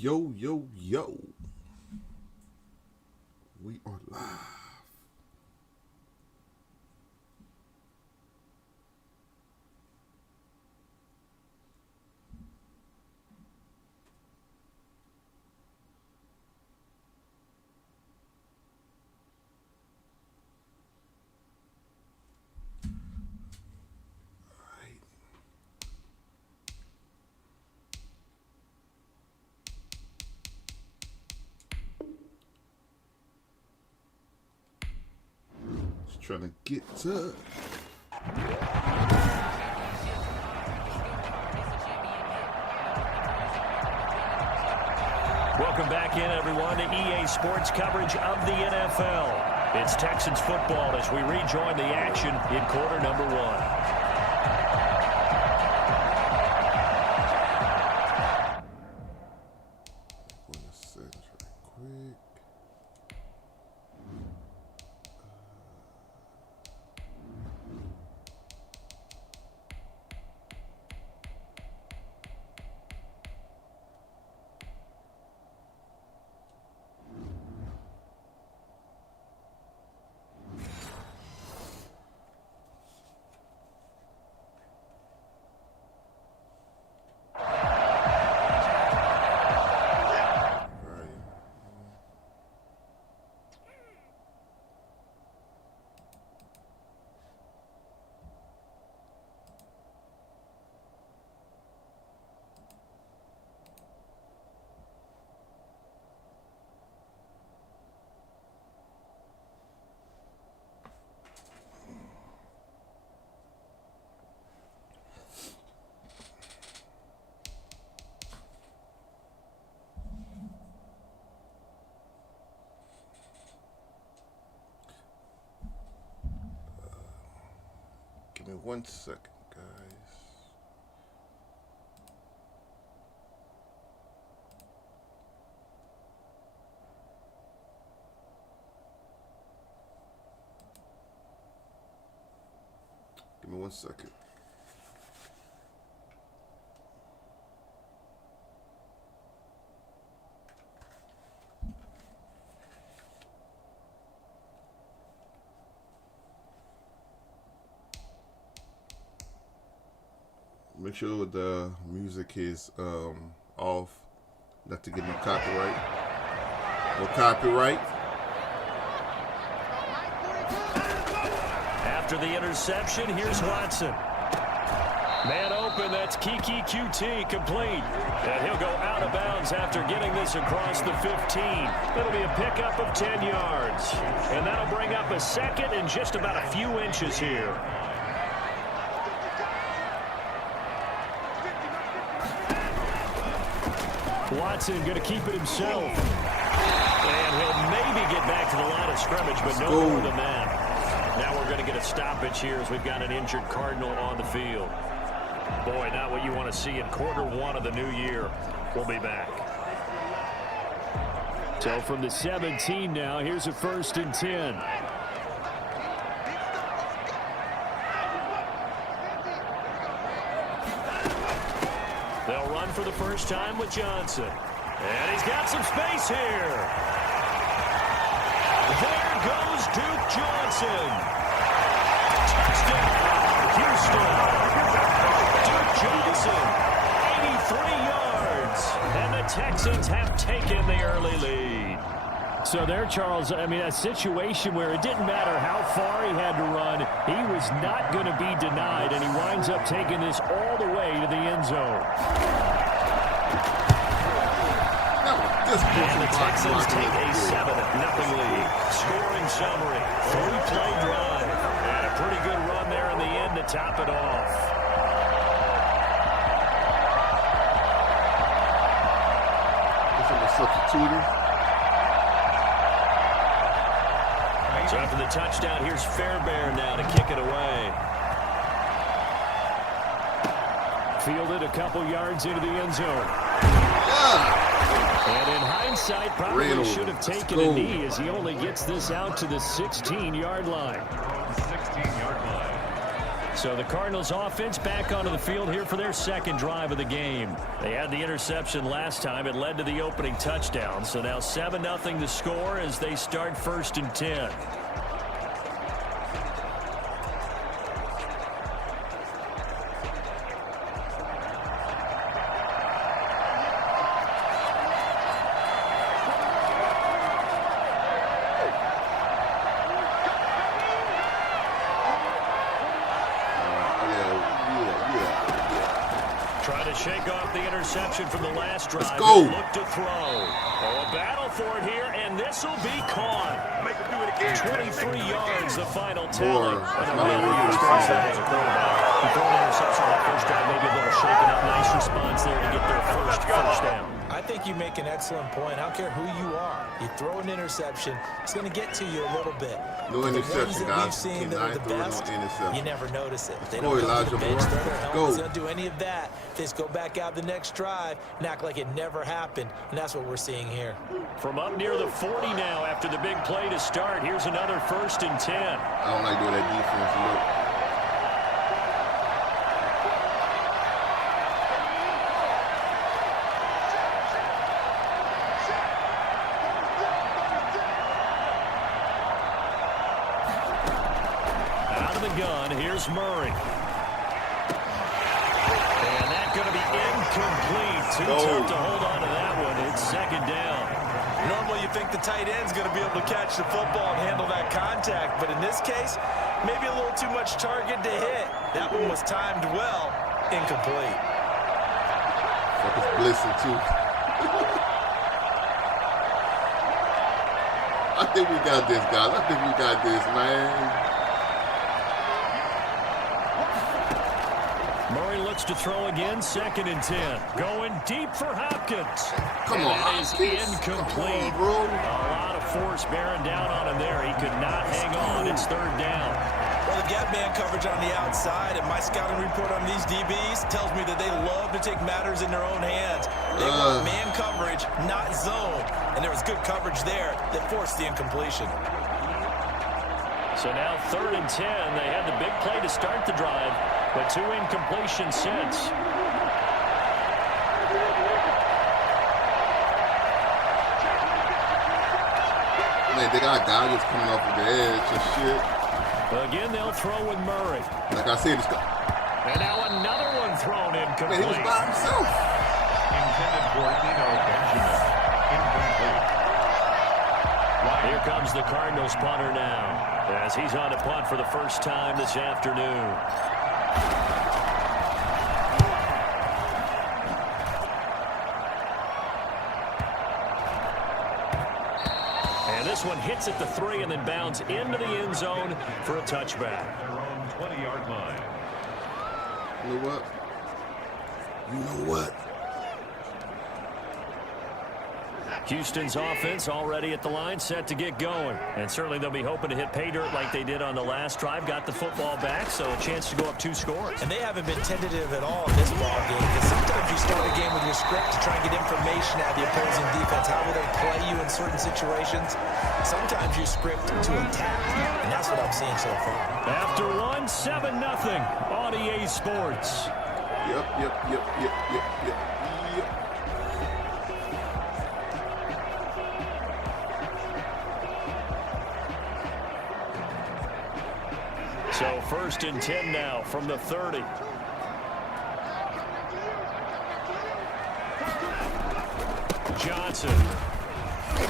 Yo, yo, yo. We are live. Trying to get to Welcome back in, everyone, to EA Sports coverage of the NFL. It's Texans football as we rejoin the action in quarter number one. Give me 1 second, guys. Give me 1 second. Make sure the music is off, not to get no copyright. No copyright. After the interception, here's Watson. Man open, that's Kiki QT complete. And he'll go out of bounds after getting this across the 15. It'll be a pickup of 10 yards. And that'll bring up a second and just about a few inches here. Watson going to keep it himself. And he'll maybe get back to the line of scrimmage, but no more than that. Now we're going to get a stoppage here as we've got an injured Cardinal on the field. Boy, not what you want to see in quarter one of the new year. We'll be back. So from the 17 now, here's a 1st and 10. They'll run for the first time with Johnson. And he's got some space here. There goes Duke Johnson. Touchdown, Houston. Duke Johnson, 83 yards. And the Texans have taken the early lead. So there, Charles, I mean, a situation where it didn't matter how far he had to run. He was not going to be denied, and he winds up taking this all the way to the end zone. And the Texans take a 7-0 lead. Scoring summary, 3-play drive. And a pretty good run there in the end to top it off. This is a substitute. So after the touchdown, here's Fairbairn now to kick it away. Fielded a couple yards into the end zone. And in hindsight, probably should have taken a knee as he only gets this out to the 16-yard line. So the Cardinals offense back onto the field here for their second drive of the game. They had the interception last time. It led to the opening touchdown. So now 7-0 the score as they start 1st and 10. Trying to shake off the interception from the last drive. Let's go. Look to throw. Oh, a battle for it here, and this will be caught. 23 yards, the final tally. That's my little interception. As a quarterback, he threw an interception on that first drive, maybe a little shaken up. Nice response there to get their first down. I think you make an excellent point. I don't care who you are. You throw an interception, it's going to get to you a little bit. No interception, guys. We've seen that are the best, you never notice it. They don't come to the bench, throw their helmets, they don't do any of that. They just go back out the next drive and act like it never happened, and that's what we're seeing here. From up near the 40 now after the big play to start, here's another 1st and 10. I don't like doing that defense look. Gun. Here's Murray. And that's going to be incomplete. Too tough to hold on to that one. It's 2nd down. Normally you think the tight end's going to be able to catch the football and handle that contact, but in this case, maybe a little too much target to hit. That one was timed well. Incomplete. Fuck is blitzing too. I think we got this, guys. I think we got this, man. Murray looks to throw again, 2nd and 10. Going deep for Hopkins. Come on, Hopkins. Incomplete. Come on, bro. A lot of force bearing down on him there. He could not hang on. It's 3rd down. Well, the gap man coverage on the outside, and my scouting report on these DBs tells me that they love to take matters in their own hands. They want man coverage, not zone. And there was good coverage there that forced the incompletion. So now 3rd and 10. They had the big play to start the drive, but 2 incompletions since. Man, they got guys that's coming off of the edge and shit. Again, they'll throw with Murray. Like I said, And now another one thrown incomplete. man, he was by himself. Intended for Eno Benjamin. Incomplete. Here comes the Cardinals punter now, as he's on to punt for the first time this afternoon. And this one hits at the 3 and then bounds into the end zone for a touchback. Their own 20-yard line. You know what? You know what? Houston's offense already at the line, set to get going. And certainly they'll be hoping to hit pay dirt like they did on the last drive. Got the football back, so a chance to go up 2 scores. And they haven't been tentative at all in this ball game. Because sometimes you start a game with your script to try and get information out of the opposing defense. How will they play you in certain situations? Sometimes you script to attack. And that's what I'm seeing so far. After one, 7-0 on EA Sports. Yep. So 1st and 10 now from the 30. Johnson.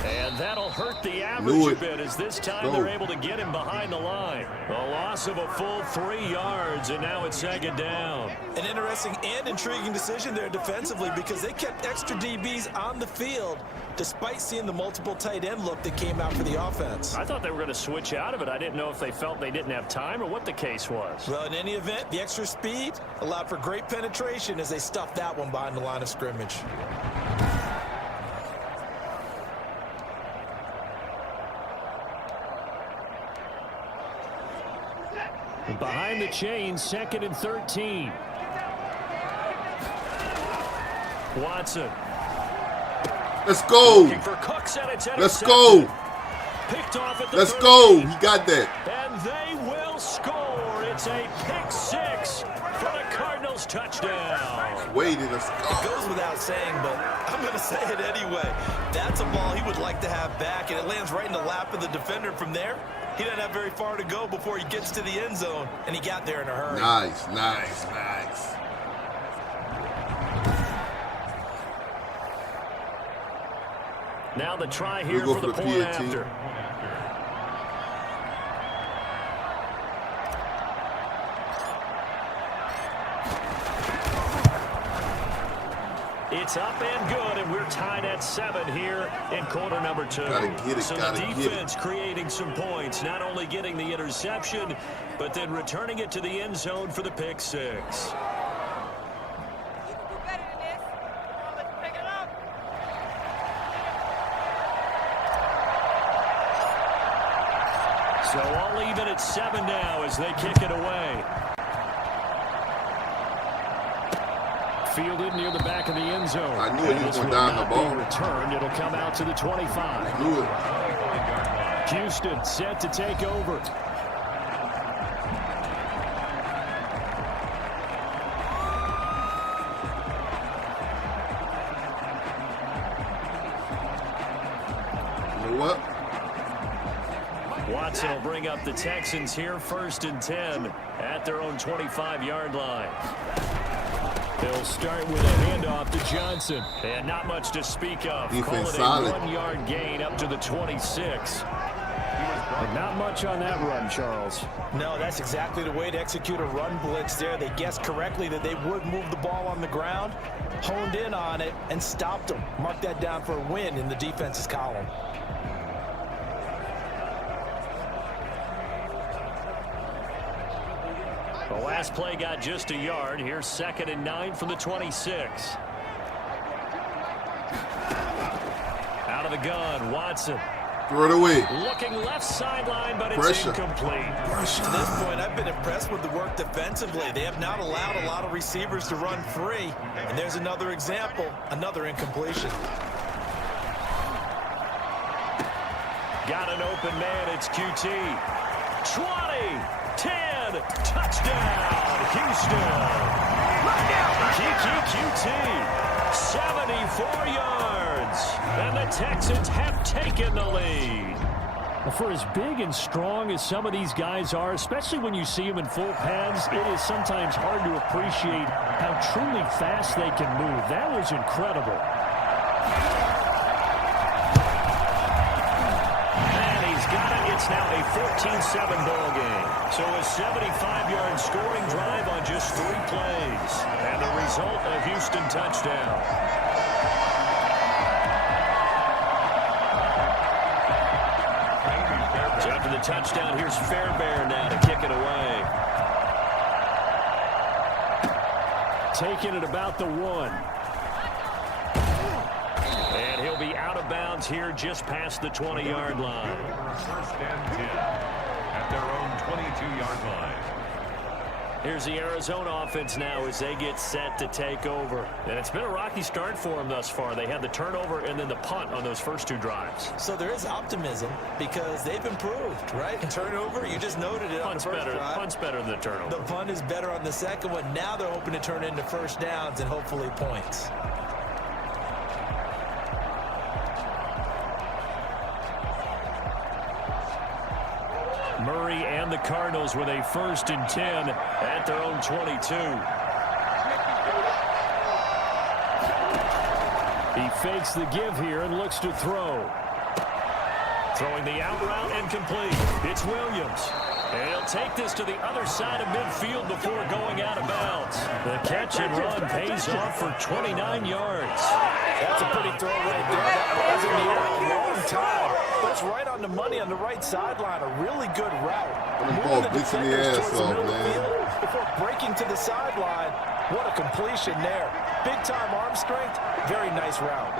And that'll hurt the average a bit, as this time they're able to get him behind the line. A loss of a full 3 yards, and now it's 2nd down. An interesting and intriguing decision there defensively, because they kept extra DBs on the field despite seeing the multiple tight end look that came out for the offense. I thought they were going to switch out of it. I didn't know if they felt they didn't have time or what the case was. Well, in any event, the extra speed allowed for great penetration as they stuffed that one behind the line of scrimmage. Behind the chains, 2nd and 13. Watson. Let's go. Let's go. Picked off at the Let's 30. go. He got that. And they will score. It's It's a pick six for the Cardinals touchdown. Waiting us. It goes without saying, but I'm going to say it anyway. That's a ball he would like to have back, and it lands right in the lap of the defender from there. He doesn't have very far to go before he gets to the end zone, and he got there in a hurry. Nice, nice, nice. Now the try here We'll for go the for the point PAT. after. It's up and good, and we're tied at 7 here in quarter number 2. Gotta get it, so the gotta get it. defense creating some points, not only getting the interception, but then returning it to the end zone for the pick six. So all even at 7 now as they kick it away. Fielded near the back of the end zone. I knew it. He was going down the ball. Returned. It'll come out to the 25. I knew it. Houston set to take over. You know what? Watson will bring up the Texans here, 1st and 10 at their own 25-yard line. They'll start with a handoff to Johnson. And not much to speak of. Defense Call it a solid. 1-yard gain up to the 26. But not much on that run, Charles. No, that's exactly the way to execute a run blitz there. They guessed correctly that they would move the ball on the ground, honed in on it, and stopped them. Mark that down for a win in the defense's column. The last play got just a yard. Here's 2nd and 9 from the 26. Out of the gun, Watson. Throw it away. Looking left sideline, but it's Pressure. incomplete. To this point, I've been impressed with the work defensively. They have not allowed a lot of receivers to run free. And there's another example, another incompletion. Got an open man. It's QT. 20, 10, touchdown, Houston. QT. 74 yards, and the Texans have taken the lead. Well, for as big and strong as some of these guys are, especially when you see them in full pads, it is sometimes hard to appreciate how truly fast they can move. That was incredible. And he's got it. It's now a 14-7 ball game. So a 75-yard scoring drive on just 3 plays. And the result, a Houston touchdown. So after the touchdown, here's Fairbairn now to kick it away. Taking it about the 1. And he'll be out of bounds here just past the 20-yard line. 1st and 10 at their own 22-yard line. Here's the Arizona offense now as they get set to take over. And it's been a rocky start for them thus far. They had the turnover and then the punt on those first 2 drives. So there is optimism because they've improved, right? Turnover, you just noted it on the first drive. Punt's better than the turnover. The punt is better on the second one. Now they're hoping to turn into first downs and hopefully points. Murray and the Cardinals with a 1st and 10 at their own 22. He fakes the give here and looks to throw. Throwing the out route and complete. It's Williams. And he'll take this to the other side of midfield before going out of bounds. The catch and run pays off for 29 yards. That's a pretty throw right there. That was in the air a long time. But it's right on the money on the right sideline. A really good route. Them ball blitzing the ass off, man. Before breaking to the sideline. What a completion there. Big time arm strength. Very nice route.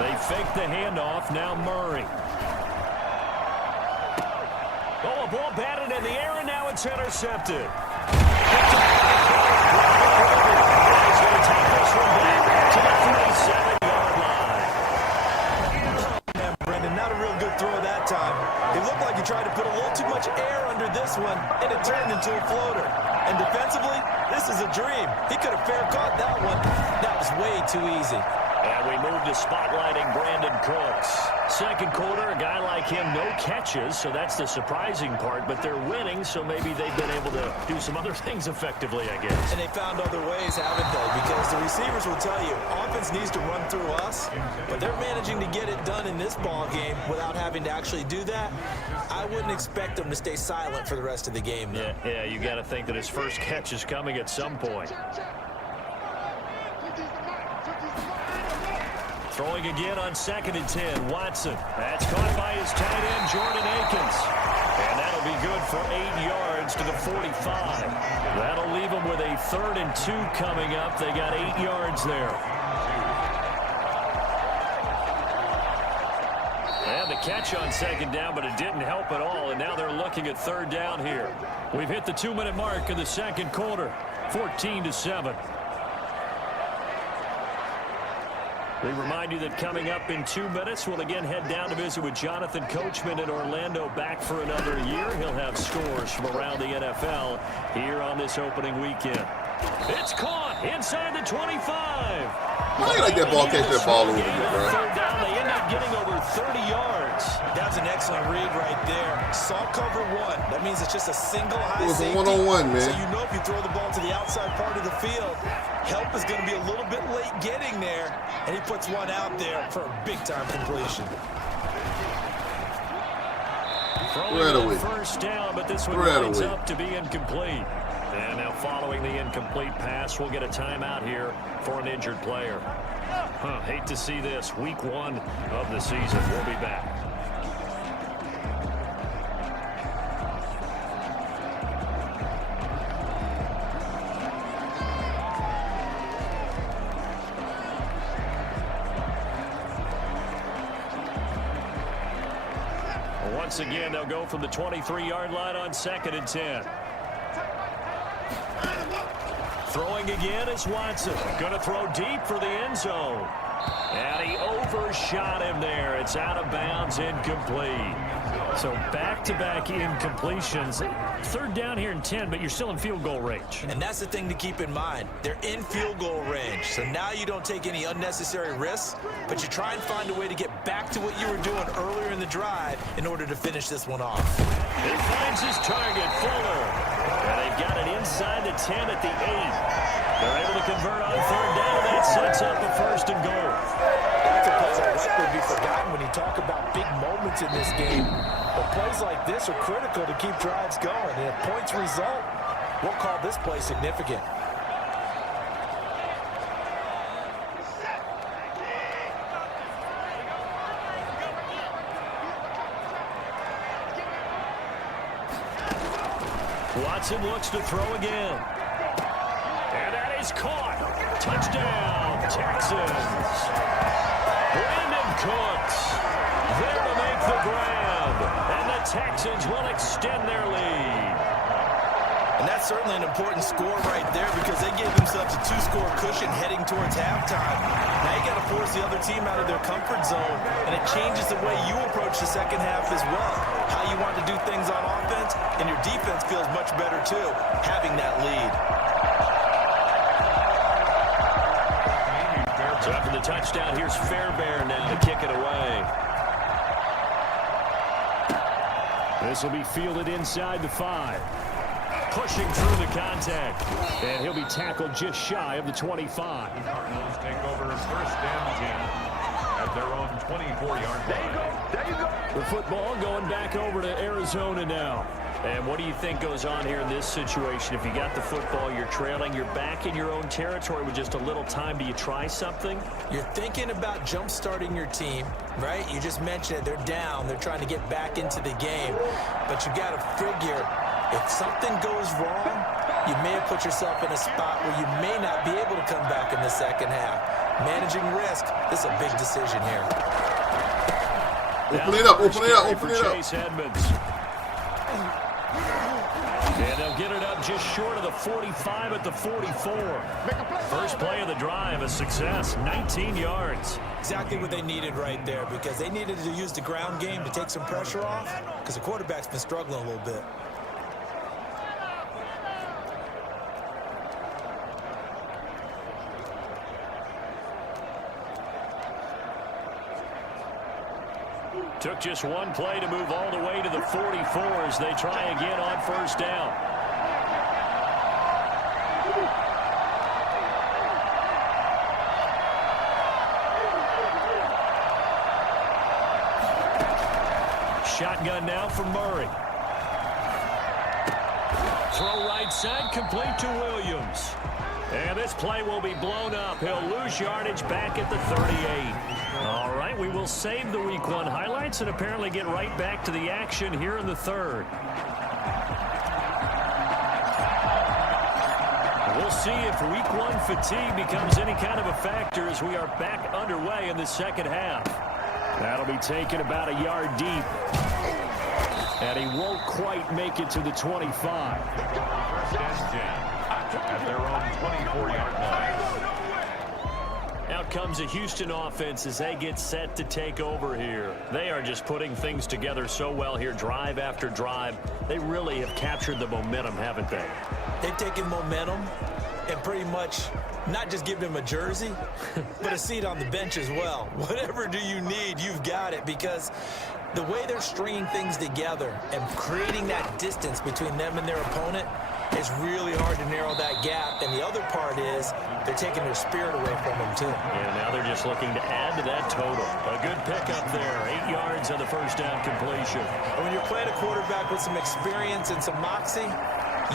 They fake the handoff. Now Murray. Oh, a ball batted in the air, and now it's intercepted. He's going to take this one back to the 37-yard line. Man, Brendan, not a real good throw that time. It looked tried to put a little too much air under this one, and it turned into a floater. And defensively, this is a dream. He could have fair caught that one. That was way too easy. And we move to spotlighting Brandon Cooks. Second quarter, a guy like him, no catches, so that's the surprising part. But they're winning, so maybe they've been able to do some other things effectively, I guess. And they found other ways, haven't they? Because the receivers will tell you, offense needs to run through us, but they're managing to get it done in this ball game without having to actually do that. I wouldn't expect them to stay silent for the rest of the game, though. Yeah, you got to think that his first catch is coming at some point. Throwing again on 2nd and 10. Watson. That's caught by his tight end, Jordan Akins. And that'll be good for 8 yards to the 45. That'll leave them with a 3rd and 2 coming up. They got 8 yards there. And the catch on 2nd down, but it didn't help at all. And now they're looking at 3rd down here. We've hit the 2-minute mark in the second quarter. 14-7. We remind you that coming up in 2 minutes, we'll again head down to visit with Jonathan Coachman in Orlando, back for another year. He'll have scores from around the NFL here on this opening weekend. It's caught inside the 25. Why you like that ball catch that ball over you, bro? 3rd down, they end up getting over 30 yards. That's an excellent read right there. Saw cover 1. That means it's just a single high safety. It was a one-on-one, man. So you know if you throw the ball to the outside part of the field, help is going to be a little bit late getting there, and he puts one out there for a big-time completion. Throwing first down, but this one winds up to be incomplete. And now following the incomplete pass, we'll get a timeout here for an injured player. Hate to see this. Week 1 of the season. We'll be back. Once again, they'll go from the 23-yard line on 2nd and 10. Throwing again is Watson. Going to throw deep for the end zone. And he overshot him there. It's out of bounds, incomplete. So back-to-back incompletions. 3rd down here and 10, but you're still in field goal range. And that's the thing to keep in mind. They're in field goal range. So now you don't take any unnecessary risks, but you try and find a way to get back to what you were doing earlier in the drive in order to finish this one off. He finds his target, Fuller. And they've got it inside the 10 at the 8. They're able to convert on 3rd down. That sets up a 1st and goal. That's a play that likely be forgotten when you talk about big moments in this game. But plays like this are critical to keep drives going. And if points result, we'll call this play significant. Watson looks to throw again. And that is caught. Touchdown, Texans. Brandon Cooks there to make the grab. And the Texans will extend their lead. And that's certainly an important score right there because they gave themselves a 2-score cushion heading towards halftime. Now you got to force the other team out of their comfort zone, and it changes the way you approach the second half as well. How you want to do things on offense, and your defense feels much better too, having that lead. So after the touchdown, here's Fairbairn now to kick it away. This will be fielded inside the 5. Pushing through the contact. And he'll be tackled just shy of the 25. The Cardinals take over 1st and 10 at their own 24-yard line. The football going back over to Arizona now. And what do you think goes on here in this situation? If you got the football, you're trailing, you're back in your own territory with just a little time. Do you try something? You're thinking about jump-starting your team, right? You just mentioned it. They're down. They're trying to get back into the game. But you got to figure, if something goes wrong, you may have put yourself in a spot where you may not be able to come back in the second half. Managing risk, this is a big decision here. Open it up, open it up, open it up. Chase Edmonds. And they'll get it up just short of the 45 at the 44. First play of the drive, a success, 19 yards. Exactly what they needed right there, because they needed to use the ground game to take some pressure off, because the quarterback's been struggling a little bit. Took just one play to move all the way to the 44 as they try again on first down. Shotgun now from Murray. Throw right side, complete to Williams. And this play will be blown up. He'll lose yardage back at the 38. All right, we will save the Week 1 highlights and apparently get right back to the action here in the third. We'll see if Week 1 fatigue becomes any kind of a factor as we are back underway in the second half. That'll be taken about a yard deep. And he won't quite make it to the 25. First and 10 at their own 24-yard line. Out comes a Houston offense as they get set to take over here. They are just putting things together so well here, drive after drive. They really have captured the momentum, haven't they? They've taken momentum and pretty much not just given him a jersey, but a seat on the bench as well. Whatever do you need, you've got it, because the way they're stringing things together and creating that distance between them and their opponent, it's really hard to narrow that gap. And the other part is they're taking their spirit away from them, too. Yeah, now they're just looking to add to that total. A good pickup there. 8 yards on the first down completion. And when you're playing a quarterback with some experience and some moxie,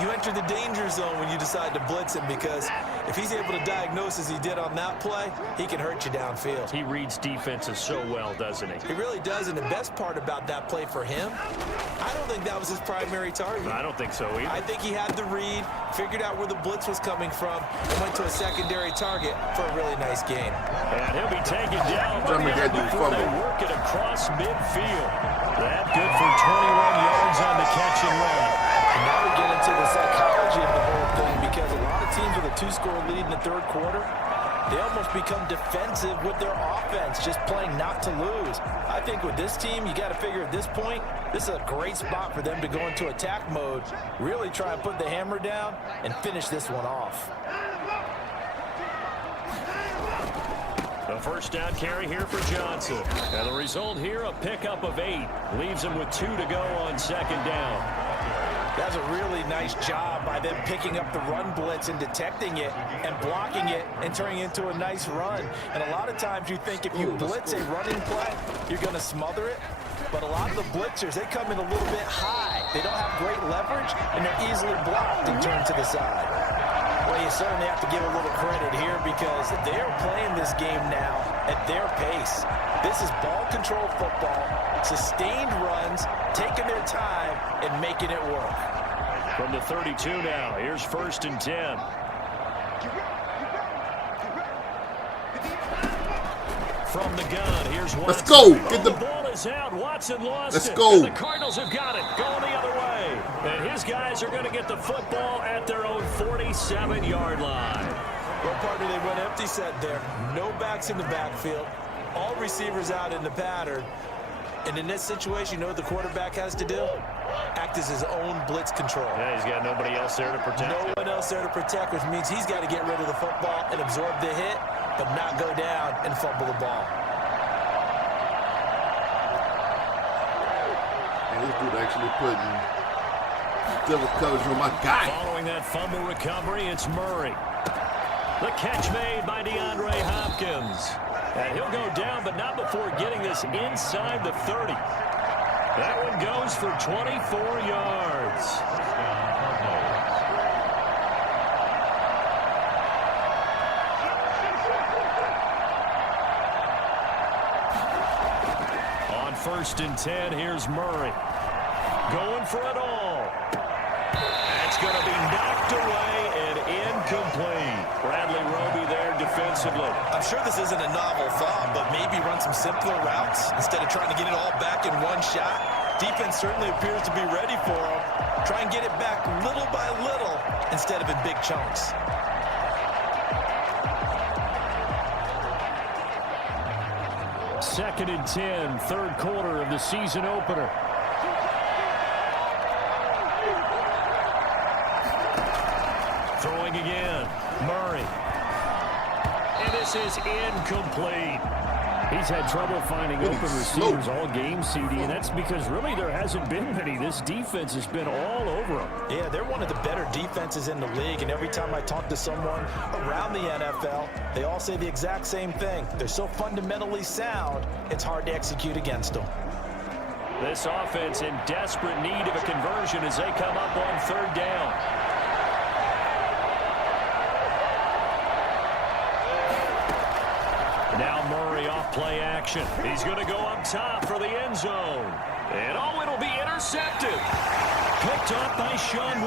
you enter the danger zone when you decide to blitz him, because if he's able to diagnose as he did on that play, he can hurt you downfield. He reads defenses so well, doesn't he? He really does, and the best part about that play for him, I don't think that was his primary target. I don't think so either. I think he had the read, figured out where the blitz was coming from, and went to a secondary target for a really nice gain. And he'll be taken down before they work it across midfield. That good for 21 yards on the catch and run. And now we get into the psychology of the whole thing, because a lot of teams with a 2-score lead in the third quarter, they almost become defensive with their offense, just playing not to lose. I think with this team, you got to figure at this point, this is a great spot for them to go into attack mode, really try and put the hammer down and finish this one off. The first down carry here for Johnson. And the result here, a pickup of 8. Leaves him with 2 to go on second down. That's a really nice job by them picking up the run blitz and detecting it and blocking it and turning it into a nice run. And a lot of times you think if you blitz a running play, you're going to smother it. But a lot of the blitzers, they come in a little bit high. They don't have great leverage, and they're easily blocked and turned to the side. Well, you certainly have to give a little credit here, because they're playing this game now at their pace. This is ball control football, sustained runs, taking their time and making it work. From the 32 now, here's first and 10. From the gun, here's Watson. Let's go. Get the ball is out. Watson lost Let's it. go. And the Cardinals have got it. Going the other way. And his guys are going to get the football at their own 47-yard line. Well, partner, they went empty set there. No backs in the backfield. All receivers out in the pattern. And in this situation, you know what the quarterback has to do? Act as his own blitz control. Yeah, he's got nobody else there to protect. No one else there to protect, which means he's got to get rid of the football and absorb the hit, but not go down and fumble the ball. And this dude actually putting double coverage on my guy. Following that fumble recovery, it's Murray. The catch made by DeAndre Hopkins. And he'll go down, but not before getting this inside the 30. That one goes for 24 yards. On first and 10, here's Murray. Going for it all. That's going to be knocked away and incomplete. Bradley Roby there defensively. I'm sure this isn't a novel thought, but maybe run some simpler routes instead of trying to get it all back in one shot. Defense certainly appears to be ready for him. Try and get it back little by little instead of in big chunks. Second and 10, third quarter of the season opener. Throwing again, Murray. And this is incomplete. He's had trouble finding open receivers all game, CD, and that's because really there hasn't been many. This defense has been all over them. Yeah, they're one of the better defenses in the league, and every time I talk to someone around the NFL, they all say the exact same thing. They're so fundamentally sound, it's hard to execute against them. This offense in desperate need of a conversion as they come up on third down. Now Murray off play action. He's going to go up top for the end zone. And it'll be intercepted. Picked up by Sean